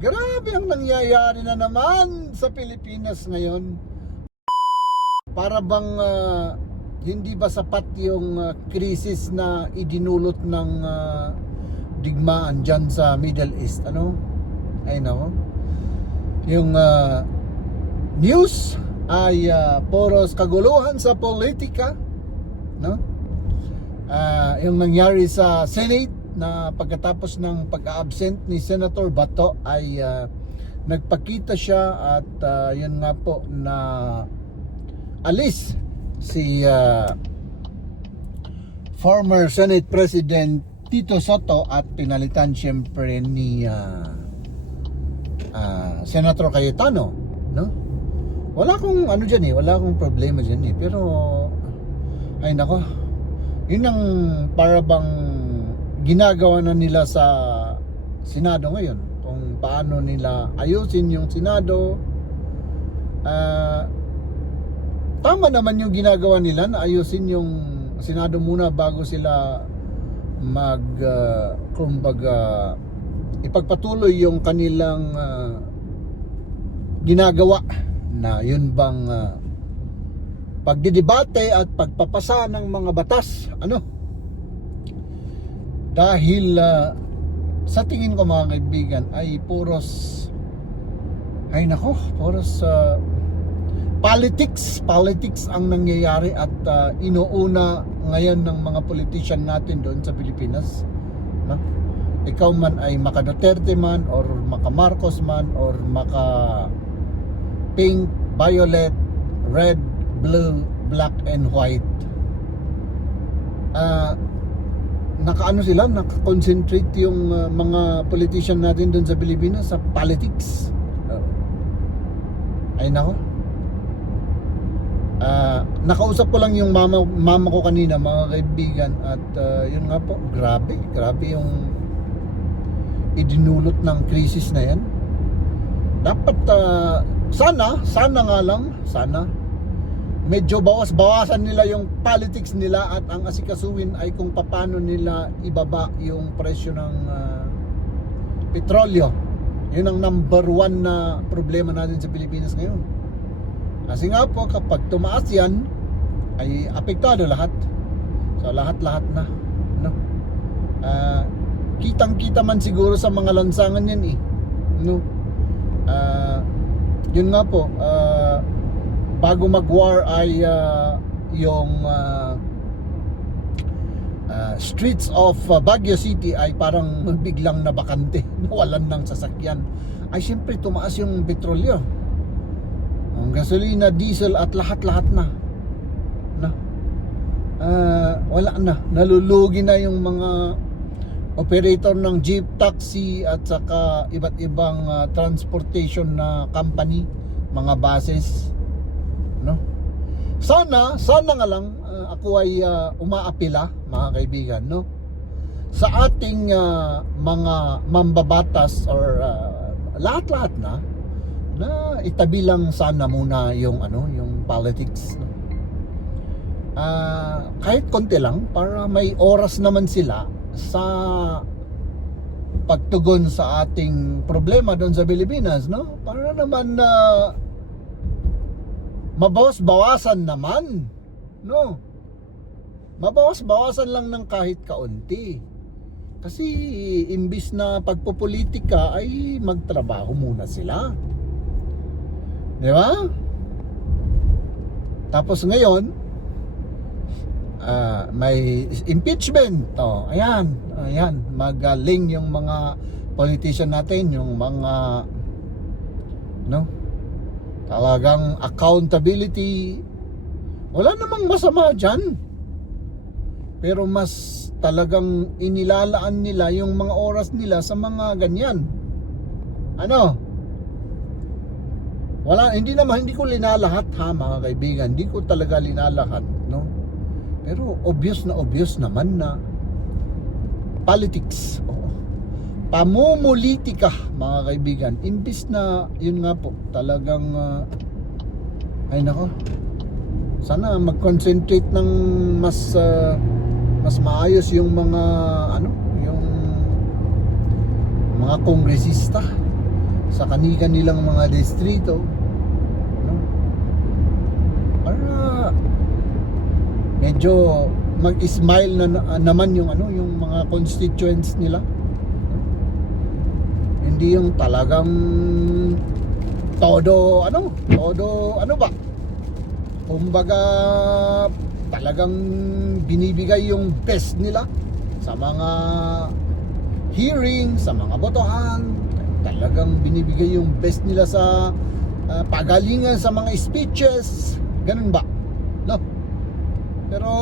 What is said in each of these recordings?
Grabe ang nangyayari na naman sa Pilipinas ngayon. Para bang hindi ba sapat yung krisis na idinulot ng digmaan dyan sa Middle East? Ano? Ay nako. Yung news ay puros kaguluhan sa politika, no? Yung nangyari sa Senate na pagkatapos ng pag-absent ni Senator Bato ay nagpakita siya at yun nga po na alis si former Senate President Tito Sotto at pinalitan siyempre ni Senator Cayetano, no? Wala akong ano dyan wala akong problema dyan pero ay nako, yun ang para bang ginagawa na nila sa Senado ngayon, kung paano nila ayusin yung Senado. Tama naman yung ginagawa nila na ayusin yung Senado muna bago sila kumbaga ipagpatuloy yung kanilang ginagawa na yun bang pagdidebate at pagpapasa ng mga batas, ano? Dahil sa tingin ko mga kaibigan ay puros politics ang nangyayari at inuuna ngayon ng mga politician natin doon sa Pilipinas, no? Ikaw man ay maka Duterte man or maka Marcos man or maka pink, violet, red, blue, black and white, naka-concentrate yung mga politician natin doon sa Pilipinas sa politics. Ay nako. Nakausap ko lang yung mama ko kanina mga kaibigan at yun nga po, grabe yung idinulot ng krisis na yan. Dapat sana medyo bawasan nila yung politics nila at ang asikasuhin ay kung paano nila ibaba yung presyo ng petrolyo. Yun ang number one na problema natin sa Pilipinas ngayon. Kasi nga po kapag tumaas yan ay apektado lahat. So lahat na, no? Kitang-kita man siguro sa mga lansangan yan no? Yun nga po, bago mag-war ay yung streets of Baguio City ay parang biglang nabakante, nawalan ng sasakyan. Ay siyempre tumaas yung petrolyo, ang gasolina, diesel at lahat na, no? Wala na, nalulugi na yung mga operator ng jeep, taxi at saka iba't ibang transportation na company, mga buses, no? Sana nga lang ako ay umaapila mga kaibigan, no, sa ating mga mambabatas or lahat na itabi lang sana muna yung yung politics, no? Kahit konti lang para may oras naman sila sa pagtugon sa ating problema doon sa Pilipinas, no? Para naman mabawas-bawasan naman, no? Mabawas-bawasan lang ng kahit kaunti. Kasi imbis na pagpopolitika ay magtrabaho muna sila, di ba? Tapos ngayon may impeachment. Ayan, magaling yung mga politician natin, yung mga, no, talagang accountability. Wala namang masama dyan, pero mas talagang inilalaan nila yung mga oras nila sa mga ganyan. Hindi ko linalahat mga kaibigan, hindi ko talaga linalahat, no? Pero obvious naman na politics, pamumulitika mga kaibigan, imbis na yun nga po talagang ay nako, sana mag-concentrate ng mas maayos yung mga yung mga kongresista sa kanilang mga distrito, no? Para medyo mag-smile naman yung yung mga constituents nila. Hindi yung talagang todo ba? Kumbaga talagang binibigay yung best nila sa mga hearing, sa mga botohan. Talagang binibigay yung best nila sa pagalingan sa mga speeches. Ganun ba? No? Pero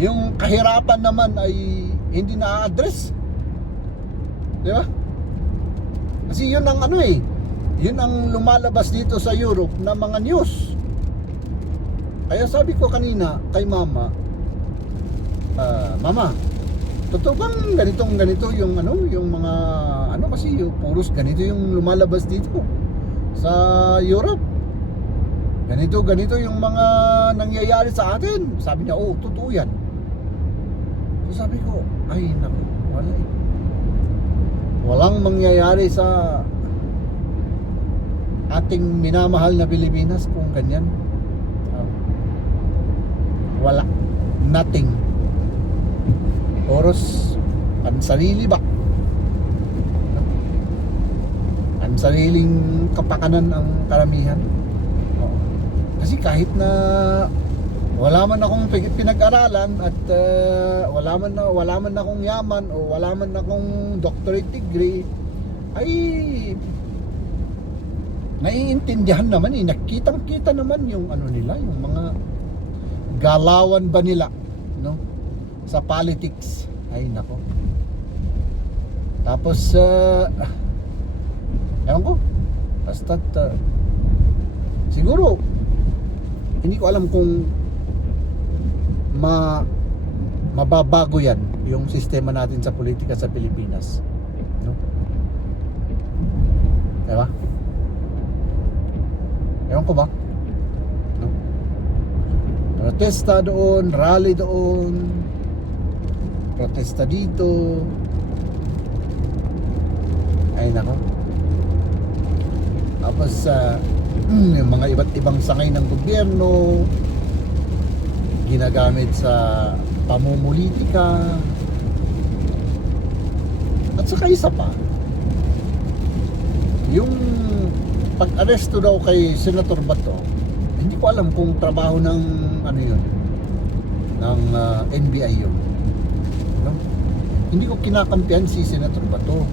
yung kahirapan naman ay hindi na-address. Di ba? Kasi yun ang yun ang lumalabas dito sa Europe na mga news. Kaya sabi ko kanina kay mama, mama, totoo bang ganito yung yung mga kasi yung puros ganito yung lumalabas dito sa Europe. Ganito yung mga nangyayari sa atin. Sabi niya, oh, totoo yan. So sabi ko, ay naku, wala eh. Walang mangyayari sa ating minamahal na Pilipinas kung ganyan. Wala. Nothing. Oros pansarili ba? Pansariling kapakanan ang karamihan. Kasi kahit na wala man akong pinag-aralan at wala man akong yaman o wala man akong doctorate degree, ay naiintindihan naman nakitang-kita naman yung nila, yung mga galawan ba nila, no? Sa politics. Ay nako. Tapos ewan ko, basta siguro hindi ko alam kung mababago yan yung sistema natin sa politika sa Pilipinas, no? Diba? Ewan ko ba, no? Protesta doon, rally doon, protesta dito. Ay nako. Tapos yung mga iba't ibang sangay ng gobyerno ginagamit sa pamumulitika. At saka isa pa, yung pag-aresto daw kay Senator Bato, hindi ko alam kung trabaho ng yun, ng NBI yun, no? Hindi ko kinakampihan si Senator Bato.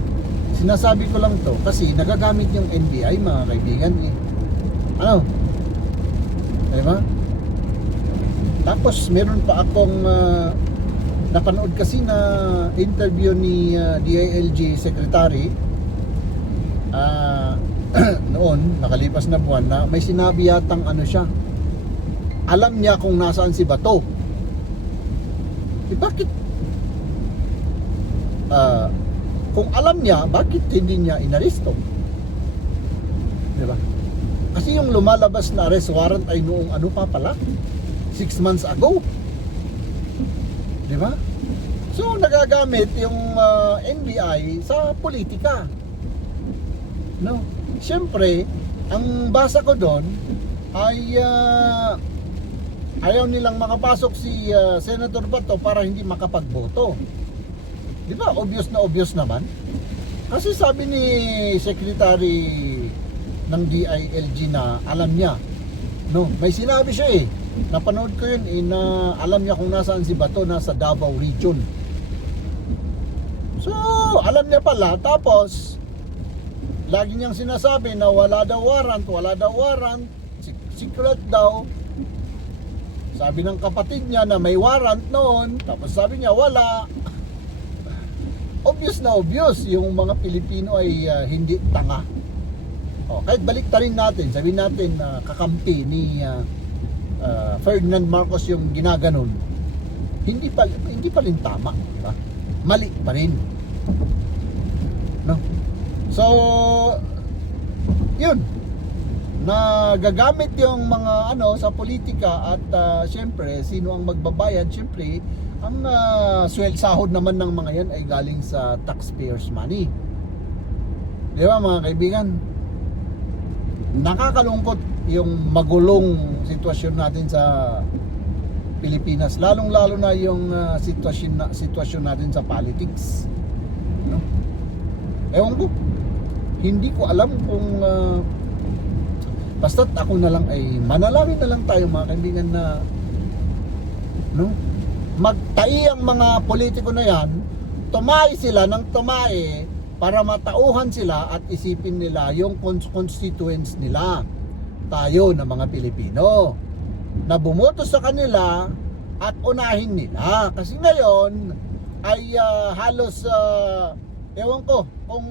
Sinasabi ko lang to kasi nagagamit yung NBI, mga kaibigan, eh. Diba? Tapos meron pa akong napanood kasi na interview ni DILG Secretary noon, nakalipas na buwan, na may sinabi yatang siya, alam niya kung nasaan si Bato. Bakit kung alam niya, bakit hindi niya inaresto? Diba? Kasi yung lumalabas na arrest warrant ay noong pa pala, 6 months ago. Diba? So nagagamit yung NBI sa politika, no? Siyempre, ang basa ko doon ay ayaw nilang makapasok si Senator Bato para hindi makapagboto. Di ba? Obvious na obvious naman. Kasi sabi ni Secretary ng DILG na alam niya, no? May sinabi siya eh. Napanood ko yun eh, na alam niya kung nasaan si Bato, nasa Davao region. So, alam niya pala. Tapos lagi niyang sinasabi na wala daw warrant, secret daw. Sabi ng kapatid niya na may warrant noon, tapos sabi niya wala. Obvious na obvious yung mga Pilipino ay hindi tanga. Kahit baliktarin natin, sabihin natin na kakampi ni Ferdinand Marcos yung ginaganon, hindi pa rin tama, diba? Mali pa rin, no? So yun, nagagamit yung mga sa politika. At syempre, sino ang magbabayad? Syempre, ang sahod naman ng mga yan ay galing sa taxpayers money, Di ba mga kaibigan? Nakakalungkot yung magulong sitwasyon natin sa Pilipinas, lalong-lalo na yung sitwasyon natin sa politics. No? Ewan ko, hindi ko alam kung basta't ako na lang ay manalangin na lang tayo mga kaibigan na no, magtai ang mga politiko na yan, tumay sila ng tumay para matauhan sila at isipin nila yung constituents nila, tayo na mga Pilipino, na bumoto sa kanila at unahin nila. Kasi ngayon ay halos ewan ko kung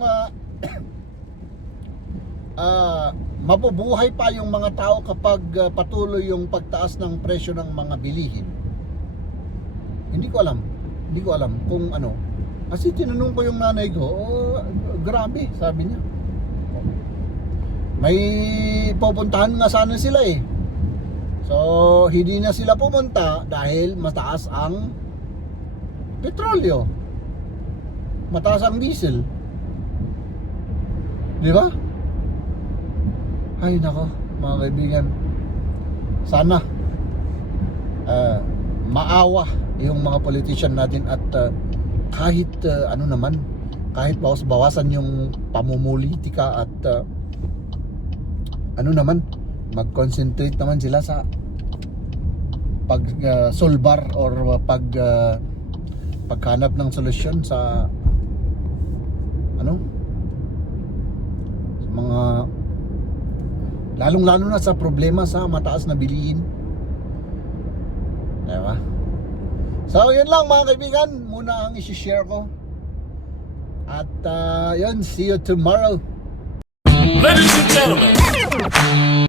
mabubuhay pa yung mga tao kapag patuloy yung pagtaas ng presyo ng mga bilihin. Hindi ko alam kung ano. Kasi tinanong ko yung nanay ko, grabe, sabi niya. May pupuntahan nga sana sila eh. So, hindi na sila pumunta dahil mataas ang petrolyo. Mataas ang diesel. Di ba? Ay nako, mga kaibigan. Sana maawa yung mga politician natin at kahit ano naman, kahit bawas-bawasan yung pamumulitika at ano naman, mag-concentrate naman sila sa pag-solbar or paghanap ng solusyon sa ano, sa mga lalong-lalo na sa problema sa mataas na bilihin. Diba? So yun lang mga kaibigan, muna ang isi-share ko. At yun, see you tomorrow. Ladies and gentlemen,